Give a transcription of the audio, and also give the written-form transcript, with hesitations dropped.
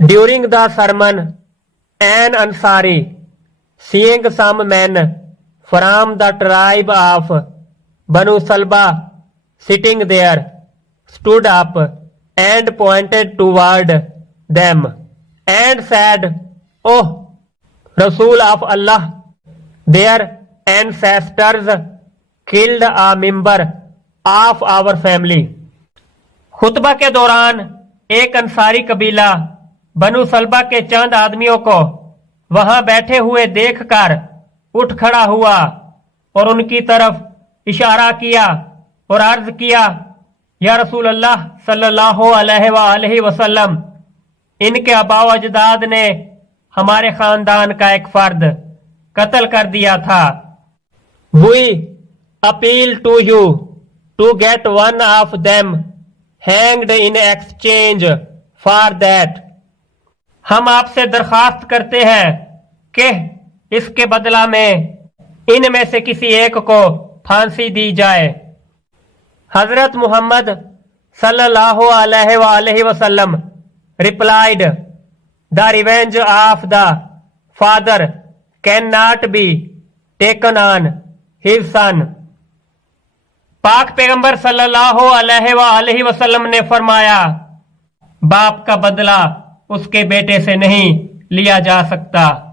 During the sermon, an Ansari, seeing some men from the tribe of Banu Salba sitting there, stood up and pointed toward them and said, "O Rasul of Allah, their ancestors killed a member of our family." खुतबा के दौरान एक अंसारी कबीला बनु सलबा के चंद आदमियों को वहां बैठे हुए देखकर उठ खड़ा हुआ और उनकी तरफ इशारा किया और अर्ज किया, या रसूल अल्लाह सल्लल्लाहु अलैहि वसल्लम, इनके अबाव अजदाद ने हमारे खानदान का एक फर्द कत्ल कर दिया था। We appeal to you to get one of them hanged in exchange for that. हम आपसे दरखास्त करते हैं कि इसके बदला में इनमें से किसी एक को फांसी दी जाए। हजरत मोहम्मद सल्लल्लाहु अलैहि वसल्लम replied, "The revenge of the father cannot be taken on his son." पाक पैगंबर सल्लल्लाहु अलैहि वसल्लम ने फरमाया, बाप का बदला उसके बेटे से नहीं लिया जा सकता।